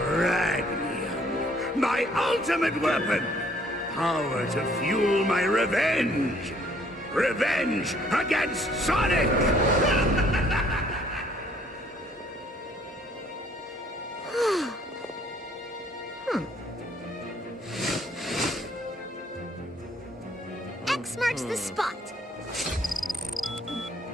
Ragnium, my ultimate weapon! Power to fuel my revenge! Revenge against Sonic! X marks the spot.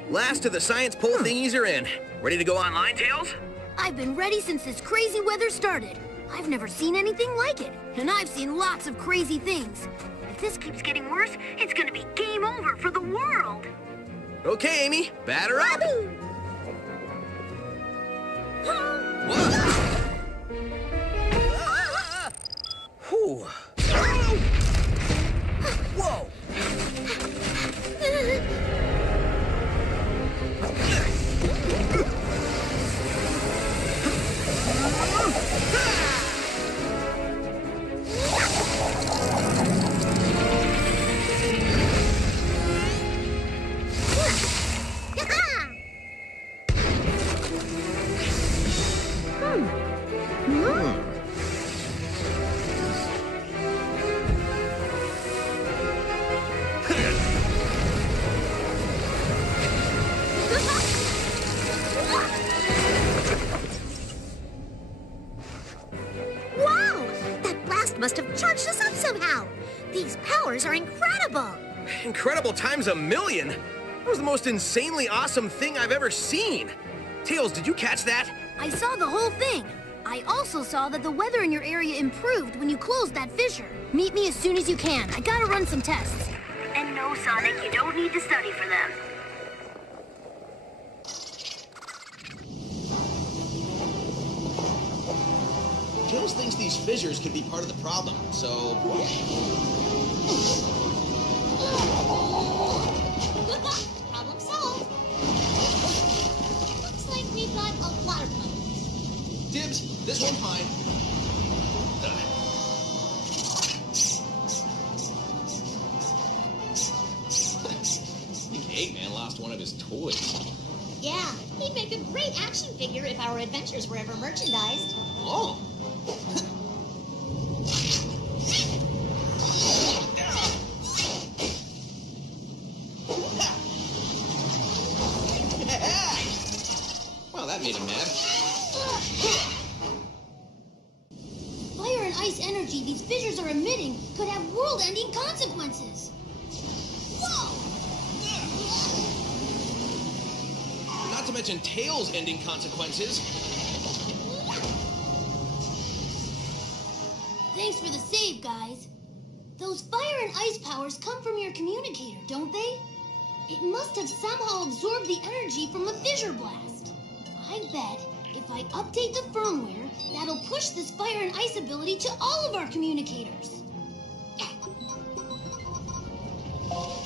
Last of the science poll thingies are in. Ready to go online, Tails? I've been ready since this crazy weather started. I've never seen anything like it, and I've seen lots of crazy things. If this keeps getting worse, it's gonna be game over for the world. Okay, Amy, batter up. Whew. Whoa! Must have charged us up somehow. These powers are incredible. Incredible times a million. That was the most insanely awesome thing I've ever seen. Tails, did you catch that? I saw the whole thing. I also saw that the weather in your area improved when you closed that fissure. Meet me as soon as you can. I gotta run some tests. And no, Sonic, you don't need to study for them. Tails thinks these fissures could be part of the problem, so... Problem solved. Looks like we've got a water problem. Dibs, this one's mine. I think Eggman lost one of his toys. Yeah, he'd make a great action figure if our adventures were ever merchandised. Oh. Well, that made him mad. Fire and ice energy these fissures are emitting could have world-ending consequences. Whoa! Not to mention Tails' ending consequences. Thanks for the save, guys. Those fire and ice powers come from your communicator, don't they? It must have somehow absorbed the energy from a fissure blast. I bet if I update the firmware, that'll push this fire and ice ability to all of our communicators.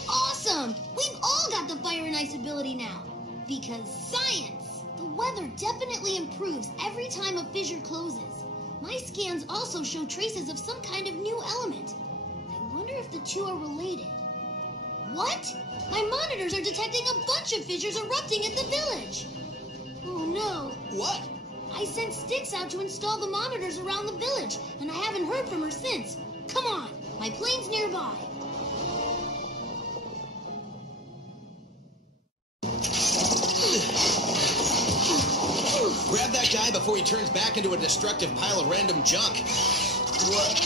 Awesome! We've all got the fire and ice ability now. Because science! The weather definitely improves every time a fissure closes. My scans also show traces of some kind of new element. I wonder if the two are related. What? My monitors are detecting a bunch of fissures erupting at the village. Oh no. What? I sent Styx out to install the monitors around the village, and I haven't heard from her since. Come on, my plane's nearby. Grab that guy before he turns back into a destructive pile of random junk. What?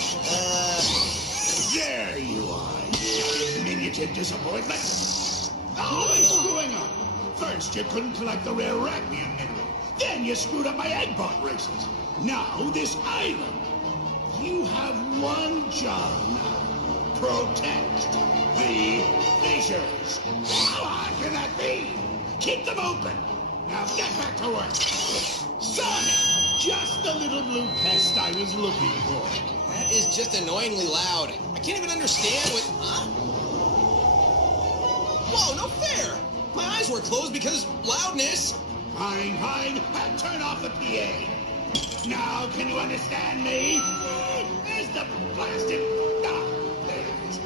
There you are, you diminutive disappointment. Always screwing up. First, you couldn't collect the rare Ragnium mineral. Then you screwed up my Eggbot races. Now, this island. You have one job now. Protect the fissures. How hard can that be? Keep them open. Now get back to work. Sonic! Just the little blue pest I was looking for. That is just annoyingly loud. I can't even understand what... Whoa, no fair! My eyes were closed because loudness. Fine, fine. Turn off the PA. Now, can you understand me? There's the blasted... Ah, there it is.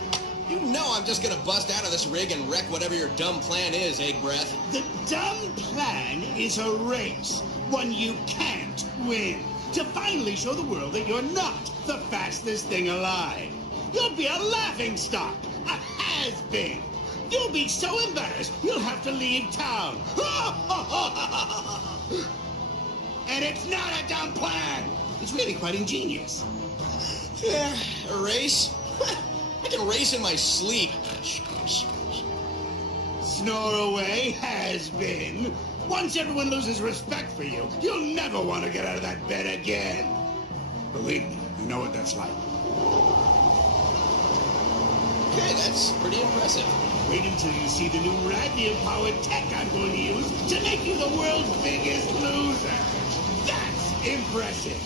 You know I'm just gonna bust out of this rig and wreck whatever your dumb plan is, Egg Breath. The dumb plan is a race. One you can't win. to finally show the world that you're not the fastest thing alive. You'll be a laughingstock, a has-been. You'll be so embarrassed, you'll have to leave town. And it's not a dumb plan. It's really quite ingenious. Yeah, a race? I can race in my sleep. Snore away, has-been. Once everyone loses respect for you, you'll never want to get out of that bed again. Believe me, you know what that's like. Okay, that's pretty impressive. Wait until you see the new radium-powered tech I'm going to use to make you the world's biggest loser. That's impressive.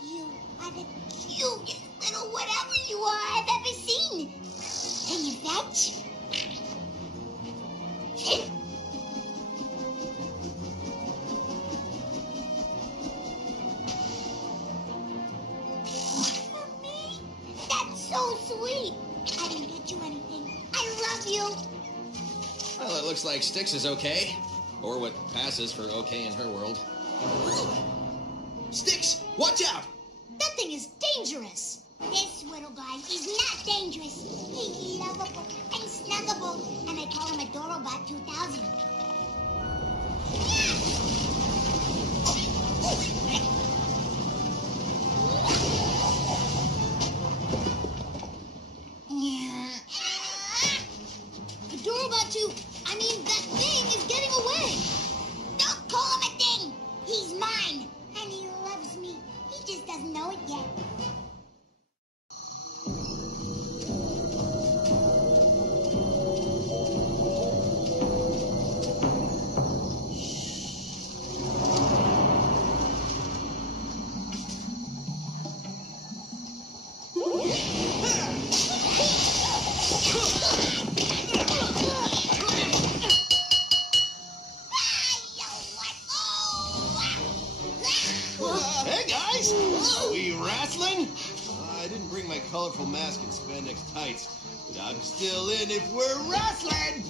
You are the cutest little whatever you are I've ever seen. Can you fetch? For me? That's so sweet. I didn't get you anything. I love you. Well, it looks like Styx is okay. Or what passes for okay in her world. Styx, watch out! That thing is dangerous. This little guy is not dangerous. He's lovable and snuggable, and I call him Adorobot 2000. Adorobot 2, I mean, that thing is getting away. Don't call him a thing. He's mine, and he loves me. He just doesn't know it yet. Hey, guys! Are we wrestling? I didn't bring my colorful mask and spandex tights, but I'm still in if we're wrestling!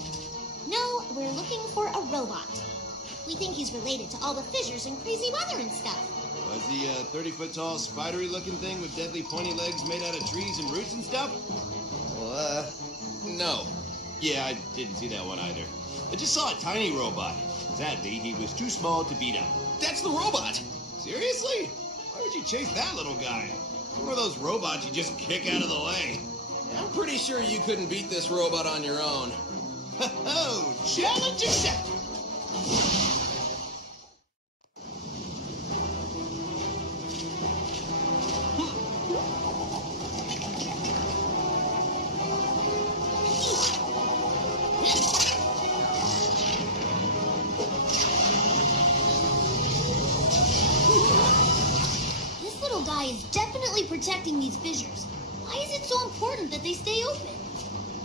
No, we're looking for a robot. We think he's related to all the fissures and crazy weather and stuff. Was he a 30-foot-tall, spidery-looking thing with deadly pointy legs made out of trees and roots and stuff? Well, no. Yeah, I didn't see that one either. I just saw a tiny robot. Sadly, he was too small to beat up. That's the robot! Seriously? Why would you chase that little guy? It's one of those robots you just kick out of the way. I'm pretty sure you couldn't beat this robot on your own. Ho-ho! Challenge accepted! This little guy is definitely protecting these fissures. Why is it so important that they stay open?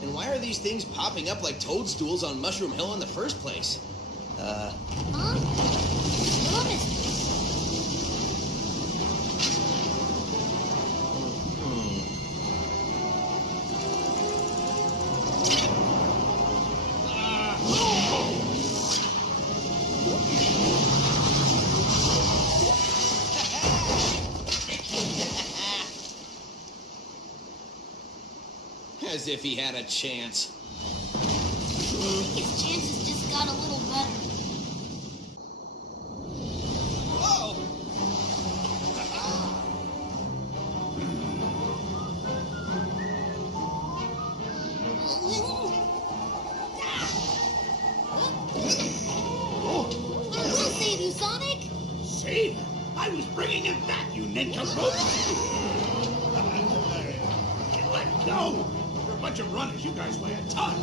And why are these things popping up like toadstools on Mushroom Hill in the first place? Huh? What is this? As if he had a chance. His chances just got a little better. Whoa! We'll save you, Sonic. See? I was bringing him back, you ninja robot. Let go! For a bunch of runners, you guys weigh a ton.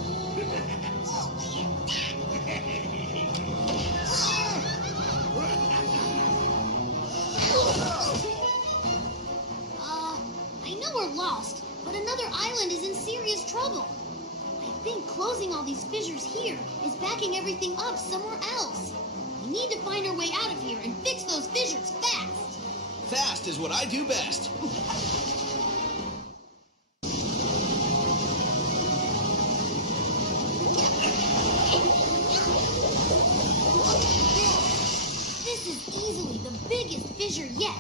I know we're lost, but another island is in serious trouble. I think closing all these fissures here is backing everything up somewhere else. We need to find our way out of here and fix those fissures fast. Fast is what I do best. This is easily the biggest fissure yet.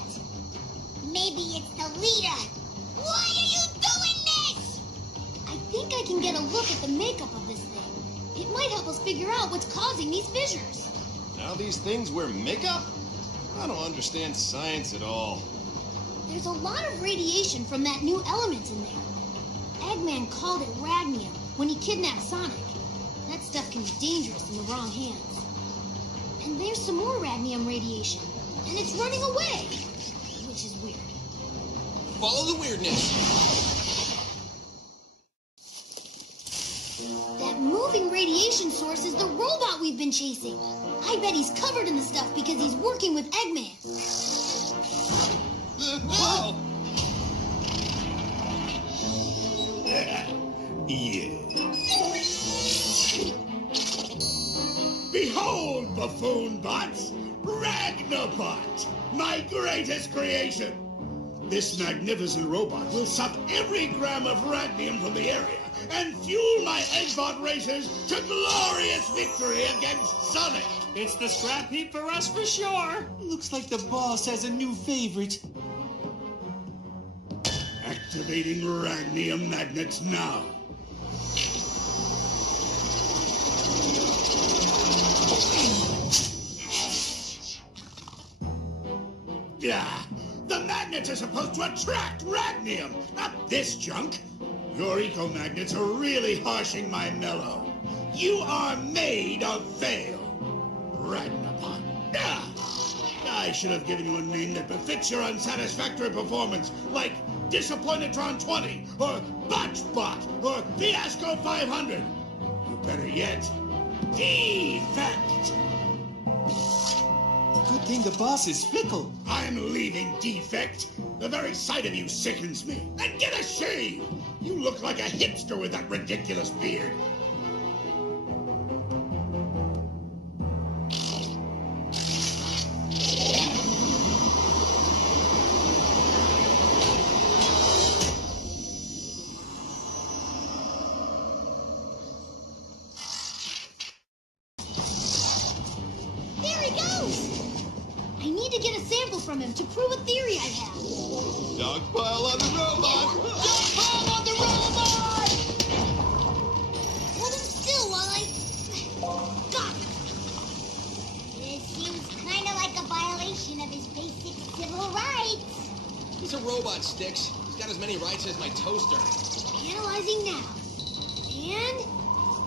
Maybe it's the leader. Why are you doing this? I think I can get a look at the makeup of this thing. It might help us figure out what's causing these fissures. Now these things wear makeup? I don't understand science at all. There's a lot of radiation from that new element in there. Eggman called it ragnium when he kidnapped Sonic. That stuff can be dangerous in the wrong hands. And there's some more ragnium radiation, and it's running away, which is weird. Follow the weirdness. That moving radiation source is the robot we've been chasing. I bet he's covered in the stuff because he's working with Eggman. Whoa! Yeah. Behold, buffoon bots, Ragnabot, my greatest creation. This magnificent robot will suck every gram of ragnium from the area and fuel my Eggbot racers to glorious victory against Sonic. It's the scrap heap for us for sure. Looks like the boss has a new favorite. Activating ragnium magnets now. Yeah, the magnets are supposed to attract ragnium, not this junk. Your eco-magnets are really harshing my mellow. You are made of fail, Ragnabot. I should have given you a name that befits your unsatisfactory performance, like Disappointedtron 20, or Botchbot, or Fiasco 500. Or better yet, Defect. Good thing the boss is fickle. I'm leaving, Defect. The very sight of you sickens me. And get a shave! You look like a hipster with that ridiculous beard. From him to prove a theory I have. Dogpile on the robot! Dogpile on the robot! Hold him still while I... Got it! This seems kind of like a violation of his basic civil rights. He's a robot, Sticks. He's got as many rights as my toaster. Analyzing now. And...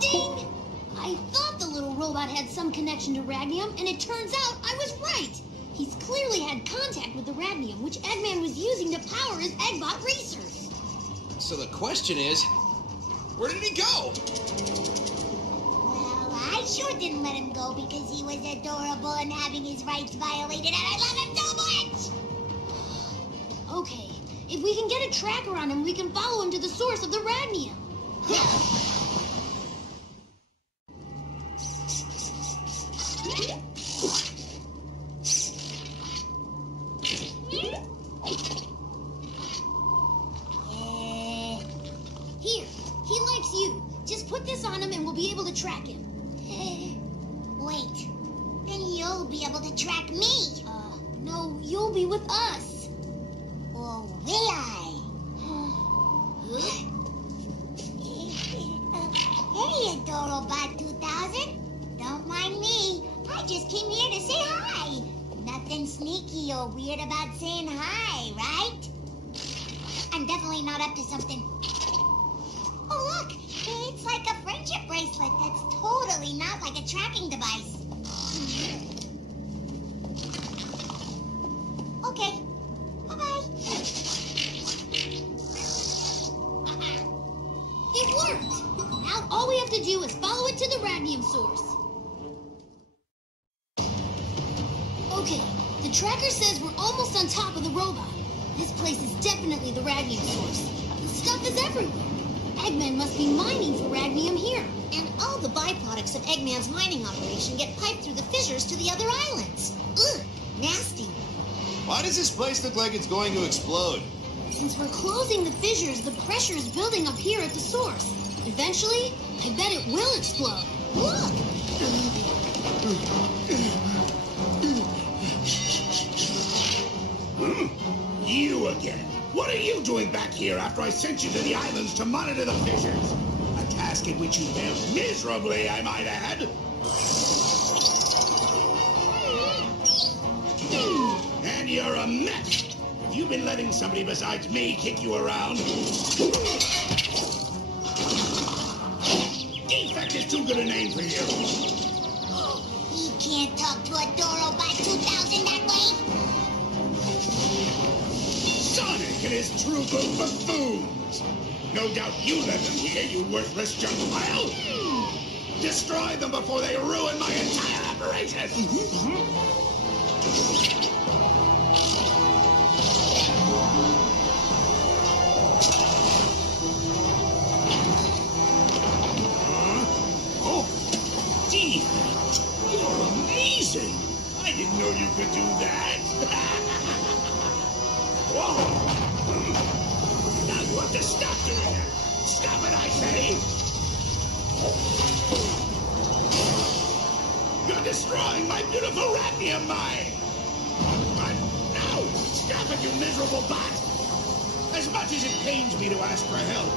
ding! I thought the little robot had some connection to ragnium, and it turns out I was right. He's clearly had contact with the ragnium, which Eggman was using to power his Eggbot racers. So the question is, where did he go? Well, I sure didn't let him go because he was adorable and having his rights violated, and I love him so much! Okay, if we can get a tracker on him, we can follow him to the source of the ragnium. Here, he likes you. Just put this on him and we'll be able to track him. Wait, then you'll be able to track me. No, you'll be with us. Or will I? Hey, Adorobot 2000. Don't mind me. I just came here to say hi. Nothing sneaky or weird about saying hi, right? I'm definitely not up to something. Oh, look. It's like a friendship bracelet that's totally not like a tracking device. Okay. Bye-bye. It worked! Now all we have to do is follow it to the ragnium source. Okay, the tracker says we're almost on top of the robot. This place is definitely the ragnium source. The stuff is everywhere. Eggman must be mining for ragnium here. And all the byproducts of Eggman's mining operation get piped through the fissures to the other islands. Ugh, nasty. Why does this place look like it's going to explode? Since we're closing the fissures, the pressure is building up here at the source. Eventually, I bet it will explode. Look! You again. What are you doing back here after I sent you to the islands to monitor the fissures? A task in which you failed miserably, I might add. And you're a mess. Have you been letting somebody besides me kick you around? Defect is too good a name for you. You can't talk to a Dorobot 2000 that way. Sonic and his troop of buffoons. No doubt you led them here, you worthless junk pile. Destroy them before they ruin my entire operation. Defect, you're amazing. I didn't know you could do that. Whoa! Now you have to stop doing that. Stop it, I say. You're destroying my beautiful Ratnium mine. But no, stop it, you miserable bot. As much as it pains me to ask for help,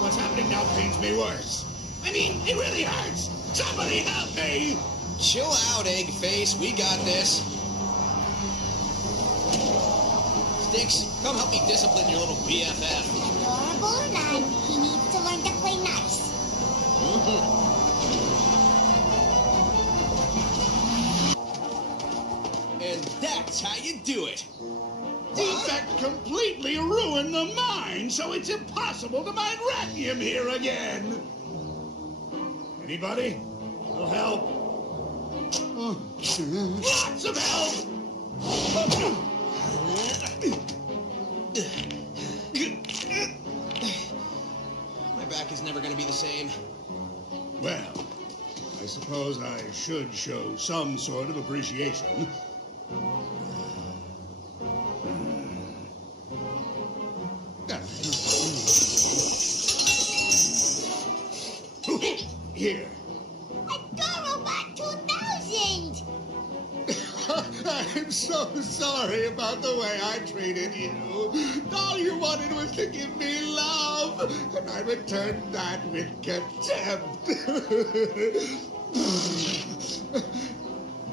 what's happening now pains me worse. I mean, it really hurts. Somebody help me! Chill out, Eggface. We got this. Sticks, come help me discipline your little BFF. Adorable or not, he needs to learn to play nice. And that's how you do it. Defect completely ruined the mine, so it's impossible to mine Ratnium here again. Anybody? Will help? Lots of help! My back is never going to be the same. Well, I suppose I should show some sort of appreciation. Here. Adorobot 2000! I'm so sorry about the way I treated you. All you wanted was to give me love, and I returned that with contempt.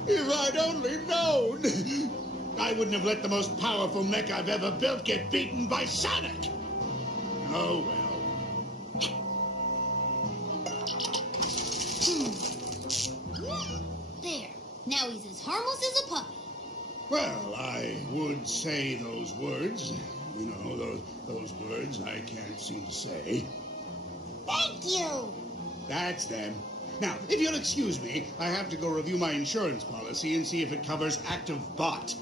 If I'd only known, I wouldn't have let the most powerful mech I've ever built get beaten by Sonic. Oh, well. There. Now he's as harmless as a puppy. Well, I would say those words. You know, those words I can't seem to say. Thank you! That's them. Now, if you'll excuse me, I have to go review my insurance policy and see if it covers active bot.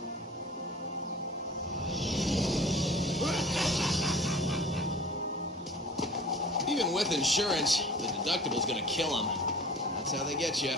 Even with insurance, the deductible's gonna kill him. That's how they get you.